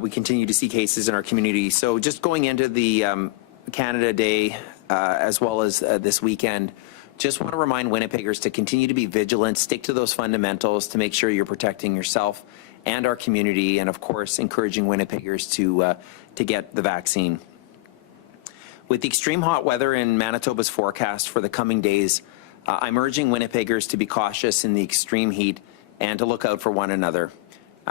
We continue to see cases in our community. So just going into the Canada Day as well as this weekend, just want to remind Winnipeggers to continue to be vigilant, stick to those fundamentals to make sure you're protecting yourself and our community, and of course encouraging Winnipeggers to get the vaccine. With the extreme hot weather in Manitoba's forecast for the coming days, I'm urging Winnipeggers to be cautious in the extreme heat and to look out for one another.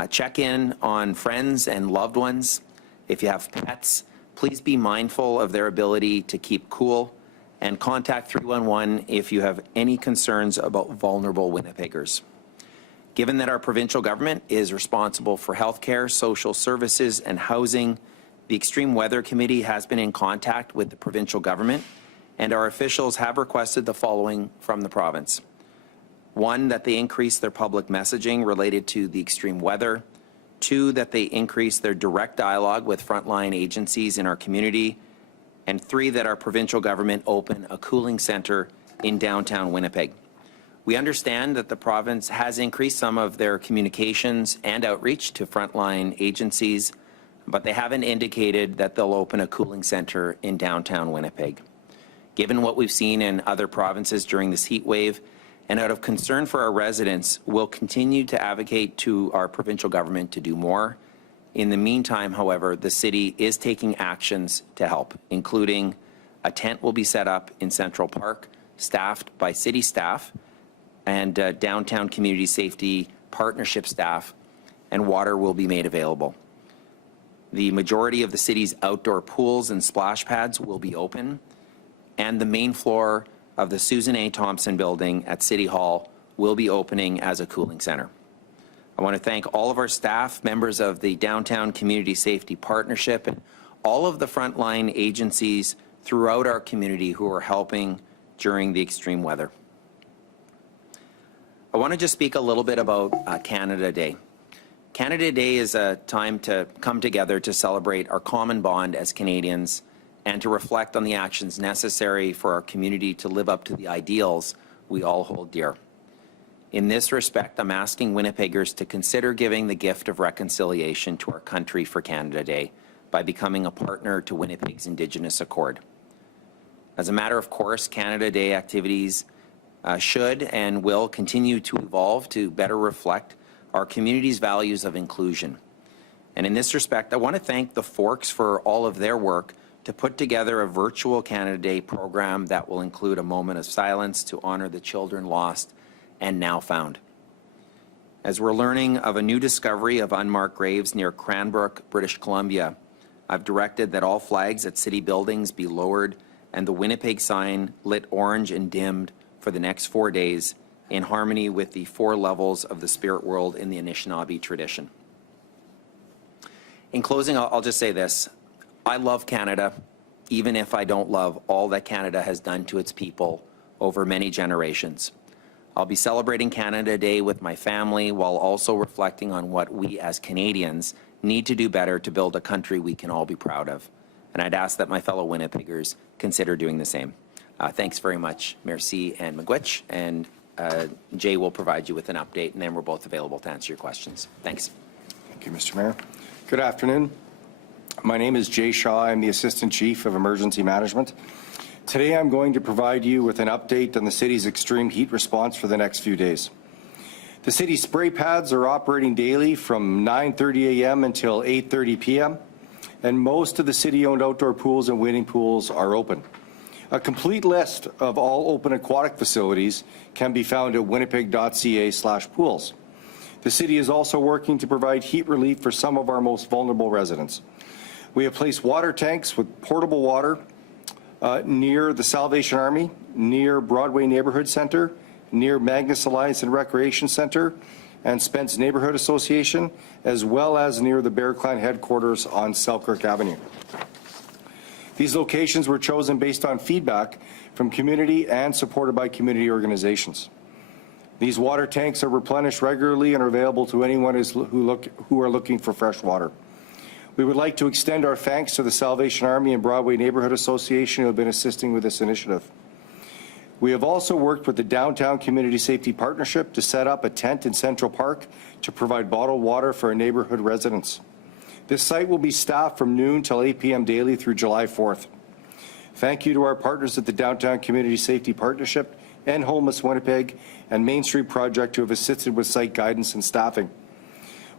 Check in on friends and loved ones. If you have pets, please be mindful of their ability to keep cool, and contact 311 if you have any concerns about vulnerable Winnipeggers. Given that our provincial government is responsible for healthcare, social services, and housing, the Extreme Weather Committee has been in contact with the provincial government, and our officials have requested the following from the province. One, that they increase their public messaging related to the extreme weather. Two, that they increase their direct dialogue with frontline agencies in our community. And three, that our provincial government open a cooling centre in downtown Winnipeg. We understand that the province has increased some of their communications and outreach to frontline agencies, but they haven't indicated that they'll open a cooling centre in downtown Winnipeg. Given what we've seen in other provinces during this heat wave, and out of concern for our residents, we'll continue to advocate to our provincial government to do more. In the meantime, however, the city is taking actions to help, including a tent will be set up in Central Park, staffed by city staff and downtown community safety partnership staff, and water will be made available. The majority of the city's outdoor pools and splash pads will be open, and the main floor of the Susan A. Thompson building at City Hall will be opening as a cooling center. I want to thank all of our staff, members of the Downtown Community Safety Partnership, and all of the frontline agencies throughout our community who are helping during the extreme weather. I want to just speak a little bit about Canada Day. Canada Day is a time to come together to celebrate our common bond as Canadians and to reflect on the actions necessary for our community to live up to the ideals we all hold dear. In this respect, I'm asking Winnipeggers to consider giving the gift of reconciliation to our country for Canada Day by becoming a partner to Winnipeg's Indigenous Accord. As a matter of course, Canada Day activities should and will continue to evolve to better reflect our community's values of inclusion. And in this respect, I want to thank the Forks for all of their work to put together a virtual Canada Day program that will include a moment of silence to honor the children lost and now found. As we're learning of a new discovery of unmarked graves near Cranbrook, British Columbia, I've directed that all flags at city buildings be lowered and the Winnipeg sign lit orange and dimmed for the next 4 days in harmony with the 4 levels of the spirit world in the Anishinaabe tradition. In closing, I'll just say this. I love Canada, even if I don't love all that Canada has done to its people over many generations. I'll be celebrating Canada Day with my family while also reflecting on what we as Canadians need to do better to build a country we can all be proud of. And I'd ask that my fellow Winnipeggers consider doing the same. Thanks very much, Merci and Miigwech, and Jay will provide you with an update, and then we're both available to answer your questions. Thanks. Thank you, Mr. Mayor. Good afternoon. My name is Jay Shaw. I'm the Assistant Chief of Emergency Management. Today I'm going to provide you with an update on the city's extreme heat response for the next few days. The city's spray pads are operating daily from 9:30 a.m. until 8:30 p.m. and most of the city-owned outdoor pools and wading pools are open. A complete list of all open aquatic facilities can be found at winnipeg.ca/pools. The city is also working to provide heat relief for some of our most vulnerable residents. We have placed water tanks with portable water near the Salvation Army, near Broadway Neighborhood Center, near Magnus Alliance and Recreation Center, and Spence Neighborhood Association, as well as near the Bear Clan headquarters on Selkirk Avenue. These locations were chosen based on feedback from community and supported by community organizations. These water tanks are replenished regularly and are available to anyone who are looking for fresh water. We would like to extend our thanks to the Salvation Army and Broadway Neighborhood Association who have been assisting with this initiative. We have also worked with the Downtown Community Safety Partnership to set up a tent in Central Park to provide bottled water for our neighborhood residents. This site will be staffed from noon till 8 p.m. daily through July 4th. Thank you to our partners at the Downtown Community Safety Partnership and Homeless Winnipeg and Main Street Project who have assisted with site guidance and staffing.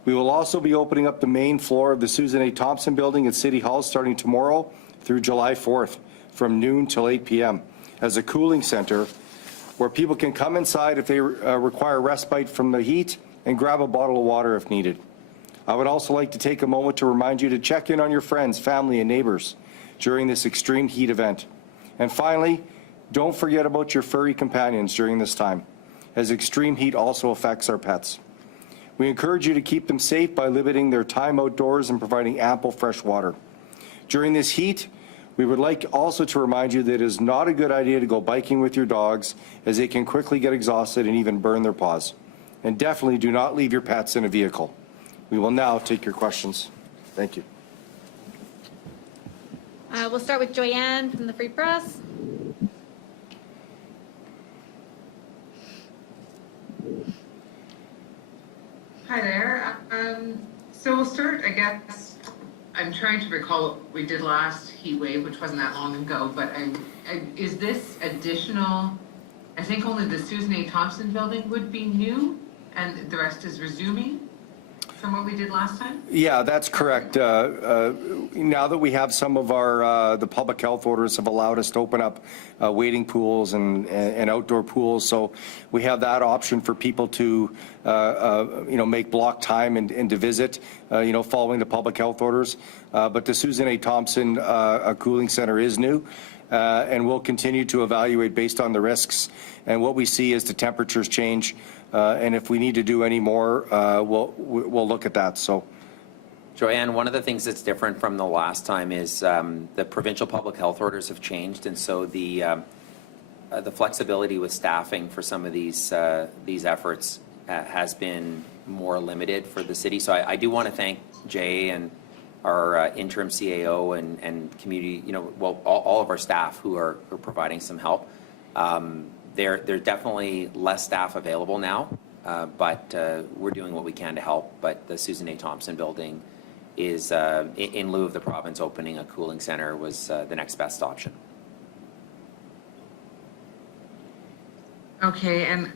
We will also be opening up the main floor of the Susan A. Thompson Building at City Hall starting tomorrow through July 4th from noon till 8 p.m. as a cooling center where people can come inside if they require respite from the heat and grab a bottle of water if needed. I would also like to take a moment to remind you to check in on your friends, family, and neighbors during this extreme heat event. And finally, don't forget about your furry companions during this time, as extreme heat also affects our pets. We encourage you to keep them safe by limiting their time outdoors and providing ample fresh water. During this heat, we would like also to remind you that it is not a good idea to go biking with your dogs, as they can quickly get exhausted and even burn their paws. And definitely do not leave your pets in a vehicle. We will now take your questions. Thank you. We'll start with Joyanne from the Free Press. Hi there. So we'll start, I guess, I'm trying to recall what we did last heat wave, which wasn't that long ago, but is this additional, I think only the Susan A. Thompson building would be new and the rest is resuming from what we did last time? Yeah, that's correct. Now that we have some of our, the public health orders have allowed us to open up wading pools and outdoor pools. So we have that option for people to, make block time and to visit, following the public health orders. But the Susan A. Thompson cooling center is new. And we'll continue to evaluate based on the risks and what we see as the temperatures change. And if we need to do any more, we'll look at that. So, Joanne, one of the things that's different from the last time is the provincial public health orders have changed, and so the flexibility with staffing for some of these efforts has been more limited for the city. So I do want to thank Jay and our interim CAO and community, all of our staff who are providing some help. There's definitely less staff available now, but we're doing what we can to help. But the Susan A. Thompson building is, in lieu of the province opening a cooling center, was the next best option. Okay, and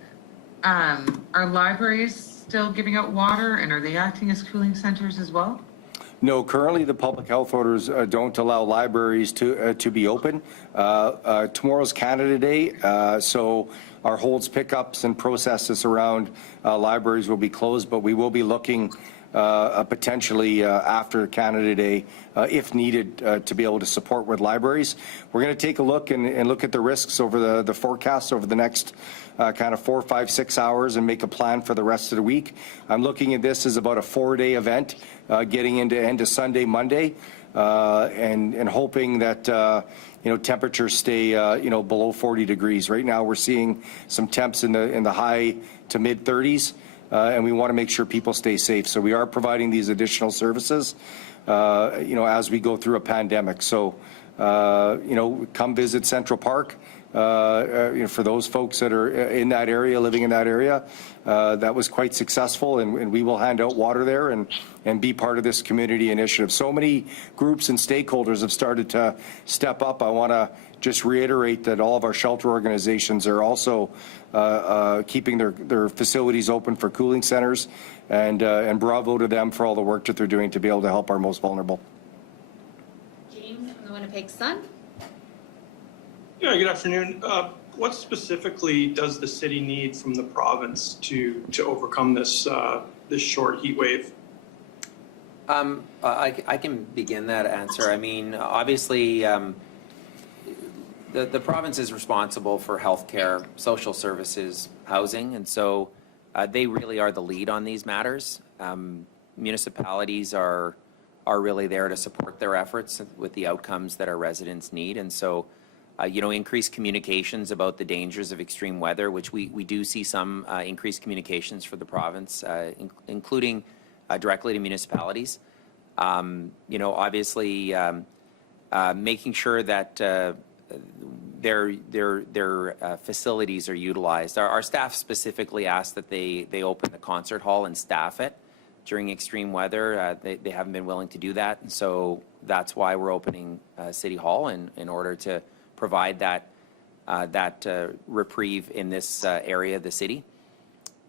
are libraries still giving out water and are they acting as cooling centers as well? no, currently the public health orders don't allow libraries to be open. Tomorrow's Canada Day, so our holds, pickups, and processes around libraries will be closed, but we will be looking potentially after Canada Day, if needed, to be able to support with libraries. We're going to take a look and look at the risks over the forecasts over the next kind of 4, 5, 6 hours and make a plan for the rest of the week. I'm looking at this as about a 4-day event, getting into Sunday, Monday, and hoping that temperatures stay below 40 degrees. Right now we're seeing some temps in the high to mid 30s. And we want to make sure people stay safe. So we are providing these additional services, as we go through a pandemic. So, come visit Central Park. For those folks that are in that area, living in that area, that was quite successful, and we will hand out water there and be part of this community initiative. So many groups and stakeholders have started to step up. I want to just reiterate that all of our shelter organizations are also keeping their facilities open for cooling centers, and bravo to them for all the work that they're doing to be able to help our most vulnerable. James from the Winnipeg Sun. Yeah, good afternoon. What specifically does the city need from the province to overcome this this short heat wave? I can begin that answer. I mean, obviously, the province is responsible for healthcare, social services, housing, and so they really are the lead on these matters. Municipalities are really there to support their efforts with the outcomes that our residents need, and so increased communications about the dangers of extreme weather, which we do see some increased communications for the province, including directly to municipalities. Obviously, making sure that their facilities are utilized. Our staff specifically asked that they open the concert hall and staff it during extreme weather. They haven't been willing to do that. And so that's why we're opening City Hall in order to provide that reprieve in this area of the city.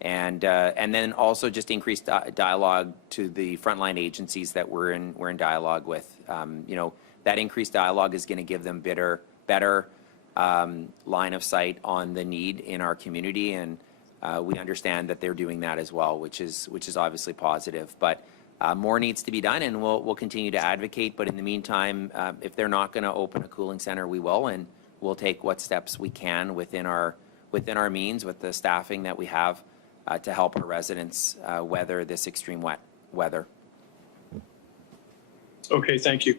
And then also just increased dialogue to the frontline agencies that we're in dialogue with. That increased dialogue is going to give them better line of sight on the need in our community, and we understand that they're doing that as well, which is obviously positive. But more needs to be done, and we'll continue to advocate. But in the meantime, if they're not going to open a cooling center, we will, and we'll take what steps we can within our means with the staffing that we have to help our residents weather this extreme wet weather. Okay, thank you.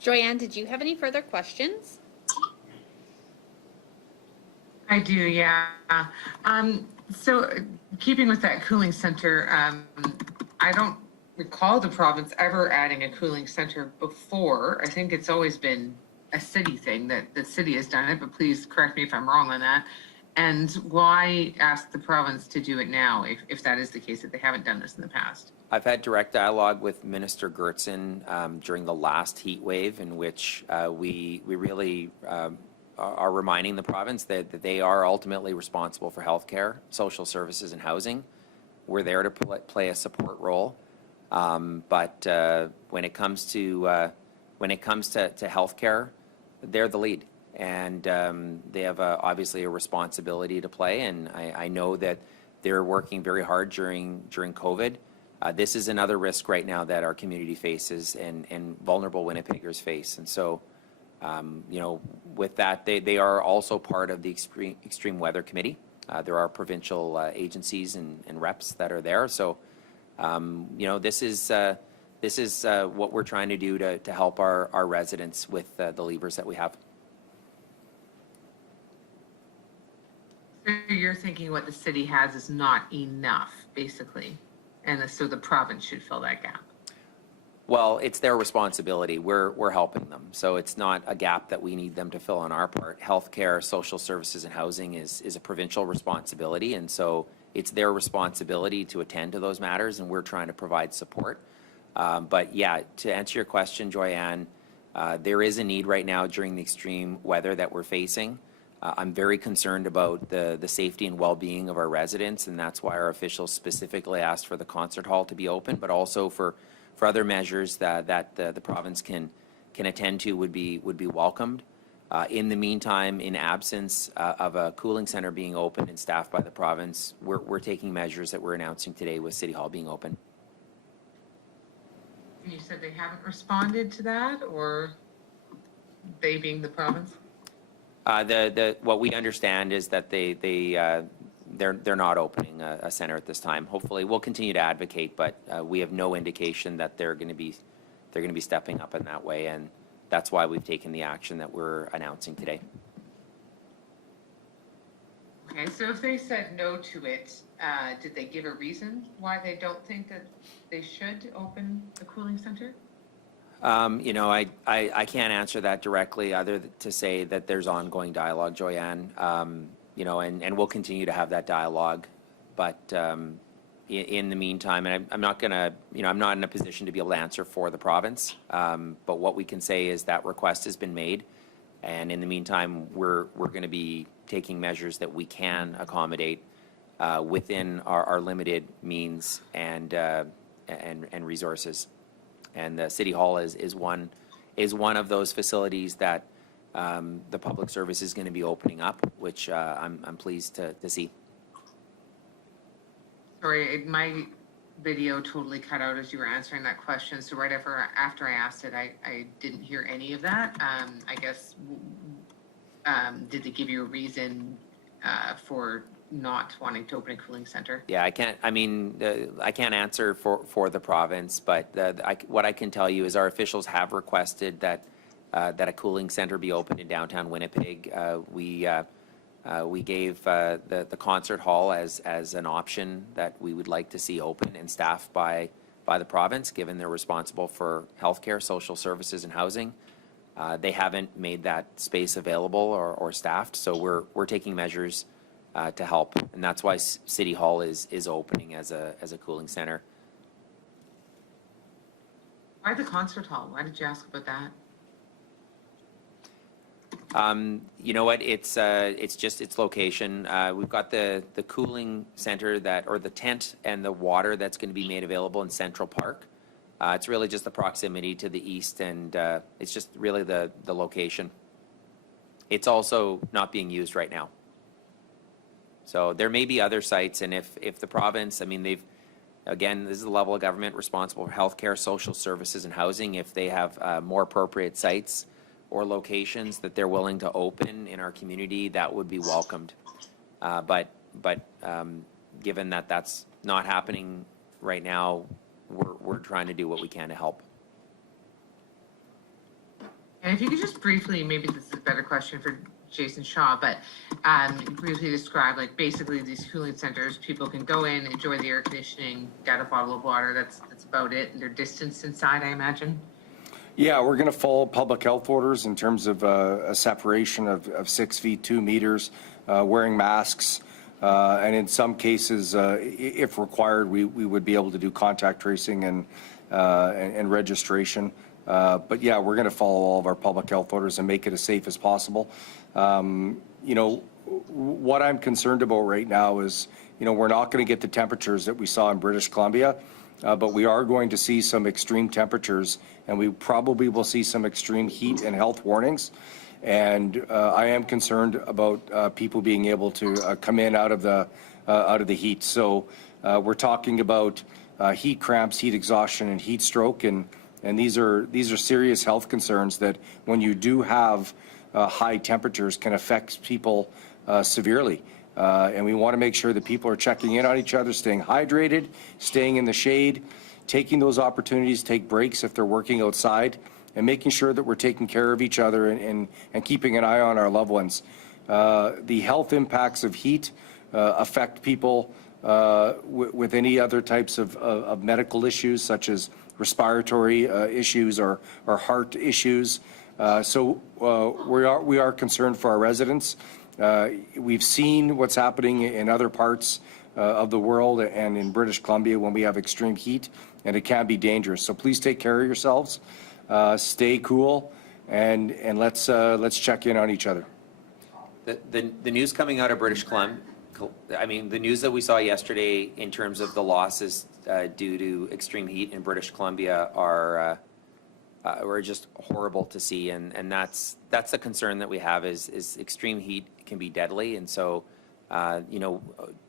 Joyanne, did you have any further questions? I do, yeah. So keeping with that cooling center, I don't recall the province ever adding a cooling center before. I think it's always been a city thing that the city has done it, but please correct me if I'm wrong on that. And why ask the province to do it now if that is the case, that they haven't done this in the past? I've had direct dialogue with Minister Gertzen during the last heat wave, in which we really are reminding the province that they are ultimately responsible for healthcare, social services, and housing. We're there to play a support role, but when it comes to healthcare, they're the lead, and they have obviously a responsibility to play. And I know that they're working very hard during COVID. This is another risk right now that our community faces and vulnerable Winnipeggers face. And so, with that, they are also part of the Extreme Weather Committee. There are provincial agencies and reps that are there. So, this is what we're trying to do to help our residents with the levers that we have. So you're thinking what the city has is not enough, basically, and so the province should fill that gap. Well, it's their responsibility. We're helping them. So it's not a gap that we need them to fill on our part. Healthcare, social services, and housing is a provincial responsibility. And so it's their responsibility to attend to those matters, and we're trying to provide support. But yeah, to answer your question, Joyanne, there is a need right now during the extreme weather that we're facing. I'm very concerned about the safety and well-being of our residents, and that's why our officials specifically asked for the concert hall to be open, but also for other measures that the province can attend to would be welcomed. In the meantime, in absence of a cooling center being open and staffed by the province, we're taking measures that we're announcing today with City Hall being open. And you said they haven't responded to that, or they being the province? What we understand is that they're not opening a center at this time. Hopefully, we'll continue to advocate, but we have no indication that they're going to be stepping up in that way, and that's why we've taken the action that we're announcing today. Okay, so if they said no to it, did they give a reason why they don't think that they should open a cooling center? I can't answer that directly, other to say that there's ongoing dialogue, Joyanne. And we'll continue to have that dialogue. But in the meantime, and I'm not gonna, I'm not in a position to be able to answer for the province. But what we can say is that request has been made, and in the meantime, we're going to be taking measures that we can accommodate within our limited means and resources. And the City Hall is one of those facilities that the public service is going to be opening up, which I'm pleased to see. Sorry, my video totally cut out as you were answering that question. So right after I asked it, I didn't hear any of that. I guess, did they give you a reason for not wanting to open a cooling center? Yeah, I can't answer for the province, but what I can tell you is our officials have requested that a cooling center be opened in downtown Winnipeg. We gave the concert hall as an option that we would like to see open and staffed by the province, given they're responsible for healthcare, social services, and housing. They haven't made that space available or staffed, so we're taking measures to help. And that's why City Hall is opening as a cooling center. Why the concert hall? Why did you ask about that? You know what? It's just its location. We've got the cooling center or the tent and the water that's going to be made available in Central Park. It's really just the proximity to the east, and it's just really the location. It's also not being used right now. So there may be other sites, and if the province, I mean, again, this is the level of government responsible for healthcare, social services, and housing. If they have more appropriate sites or locations that they're willing to open in our community, that would be welcomed. But given that that's not happening right now, we're trying to do what we can to help. And if you could just briefly, maybe this is a better question for Jason Shaw, but briefly describe, like, basically these cooling centers, people can go in, enjoy the air conditioning, get a bottle of water, that's about it, and they're distanced inside, I imagine? Yeah, we're going to follow public health orders in terms of a separation of 6 feet, 2 meters, wearing masks, and in some cases, if required, we would be able to do contact tracing and registration. But yeah, we're going to follow all of our public health orders and make it as safe as possible. You know, what I'm concerned about right now is, you know, we're not going to get the temperatures that we saw in British Columbia, but we are going to see some extreme temperatures, and we probably will see some extreme heat and health warnings. And I am concerned about people being able to come in out of the heat. So we're talking about heat cramps, heat exhaustion, and heat stroke, and these are serious health concerns that, when you do have high temperatures, can affect people severely. And we want to make sure that people are checking in on each other, staying hydrated, staying in the shade, taking those opportunities, take breaks if they're working outside, and making sure that we're taking care of each other and keeping an eye on our loved ones. The health impacts of heat affect people with any other types of medical issues, such as respiratory issues or heart issues. So we are concerned for our residents. We've seen what's happening in other parts of the world and in British Columbia when we have extreme heat, and it can be dangerous. So please take care of yourselves, stay cool, and let's check in on each other. The news coming out of British Columbia, I mean, the news that we saw yesterday in terms of the losses due to extreme heat in British Columbia were just horrible to see, and that's the concern that we have is extreme heat can be deadly. And so you know,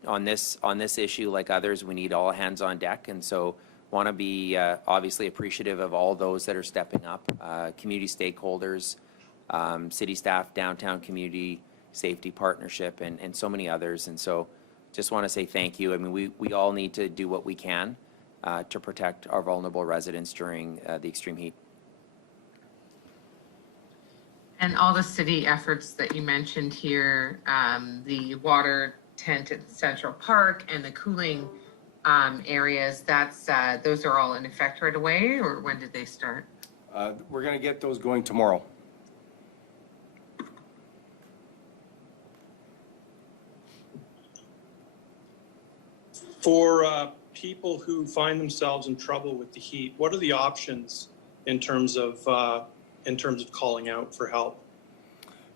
on this issue, like others, we need all hands on deck, and so want to be obviously appreciative of all those that are stepping up, community stakeholders, city staff, downtown community safety partnership, and so many others. And so just want to say thank you. I mean, we all need to do what we can to protect our vulnerable residents during the extreme heat. And all the city efforts that you mentioned here, the water tent at Central Park and the cooling areas, those are all in effect right away, or when did they start? We're going to get those going tomorrow. For people who find themselves in trouble with the heat, what are the options in terms of calling out for help?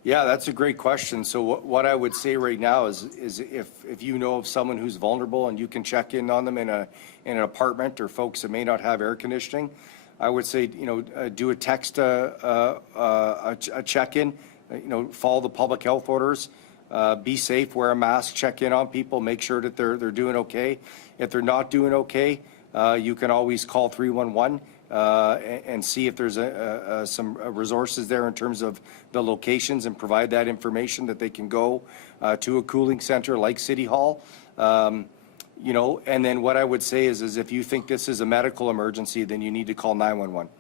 Yeah, that's a great question. So what I would say right now is if you know of someone who's vulnerable and you can check in on them in an apartment, or folks that may not have air conditioning, I would say, you know, do a text a check-in, you know, follow the public health orders, be safe, wear a mask, check in on people, make sure that they're doing okay. If they're not doing okay, you can always call 311. And see if there's some resources there in terms of the locations, and provide that information that they can go to a cooling center like City Hall. You know, and then what I would say is if you think this is a medical emergency, then you need to call 911.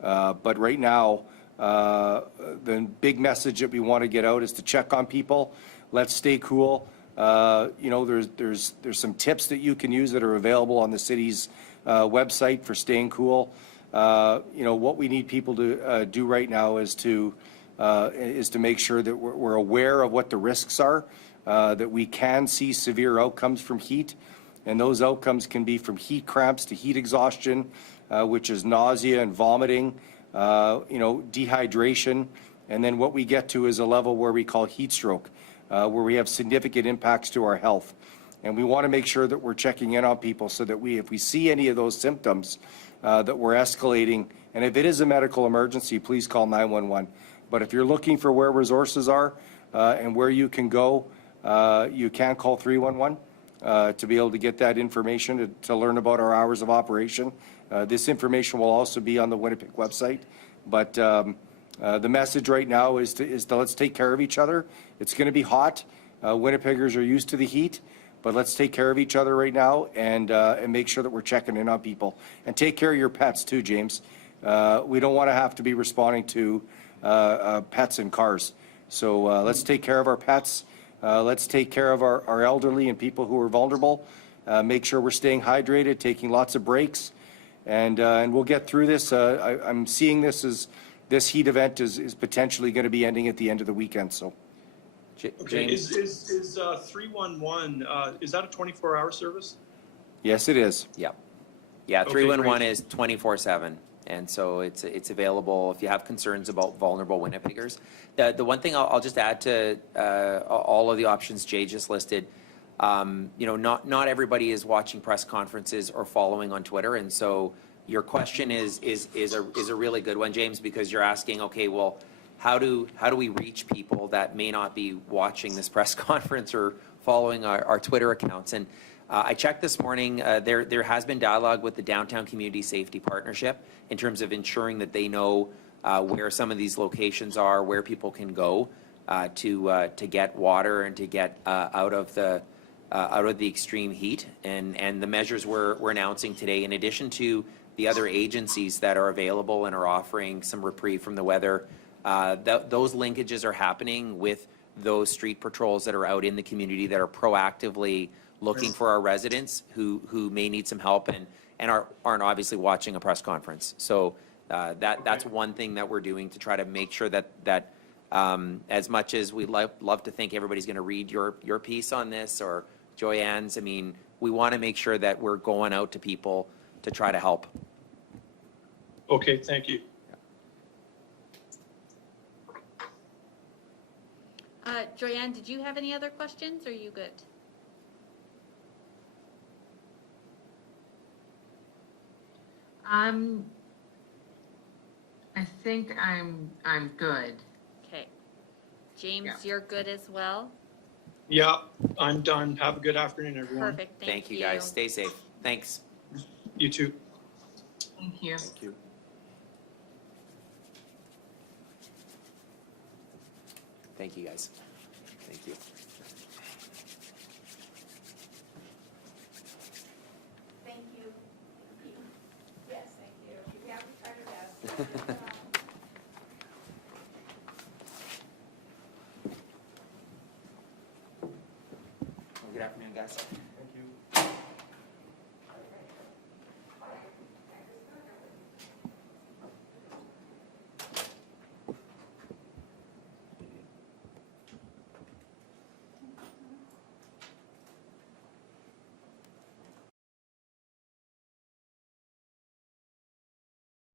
But right now, the big message that we want to get out is to check on people. Let's stay cool. You know, there's some tips that you can use that are available on the city's website for staying cool. You know, what we need people to do right now is to make sure that we're aware of what the risks are. that we can see severe outcomes from heat. And those outcomes can be from heat cramps to heat exhaustion, which is nausea and vomiting, dehydration. And then what we get to is a level where we call heat stroke, where we have significant impacts to our health. And we want to make sure that we're checking in on people so that if we see any of those symptoms, that we're escalating. And if it is a medical emergency, please call 911. But if you're looking for where resources are and where you can go, you can call 311 to be able to get that information, to learn about our hours of operation. This information will also be on the Winnipeg website. But the message right now is to let's take care of each other. It's going to be hot. Winnipeggers are used to the heat. But let's take care of each other right now and make sure that we're checking in on people. And take care of your pets too, James. We don't want to have to be responding to pets in cars. So let's take care of our pets. Let's take care of our elderly and people who are vulnerable. Make sure we're staying hydrated, taking lots of breaks. And we'll get through this. I'm seeing this heat event is potentially going to be ending at the end of the weekend. So. Okay, James? is 311, is that a 24-hour service? Yes, it is. Yeah. Yeah, Okay, 311 great. is 24/7. And so it's available if you have concerns about vulnerable Winnipeggers. The one thing I'll just add to all of the options Jay just listed, not everybody is watching press conferences or following on Twitter. And so your question is a really good one, James, because you're asking, okay, well, how do we reach people that may not be watching this press conference or following our Twitter accounts? And I checked this morning, there has been dialogue with the Downtown Community Safety Partnership in terms of ensuring that they know where some of these locations are, where people can go to get water and to get out of the extreme heat. And the measures we're announcing today, in addition to the other agencies that are available and are offering some reprieve from the weather, those linkages are happening with those street patrols that are out in the community that are proactively looking for our residents who may need some help and aren't obviously watching a press conference. So that's one thing that we're doing to try to make sure that as much as we'd love to think everybody's going to read your piece on this or Joyanne's, I mean, we want to make sure that we're going out to people to try to help. Okay, thank you. Joyanne, did you have any other questions, or are you good? I think I'm good. Okay. James, Yeah. you're good as well? Yeah, I'm done. Have a good afternoon, everyone. Perfect, Thank you, guys. Stay safe. Thanks. You too. Thank you. Thank you. Thank you, guys. Thank you. Thank you. Yes, thank you. We have to try our best. Good afternoon, guys.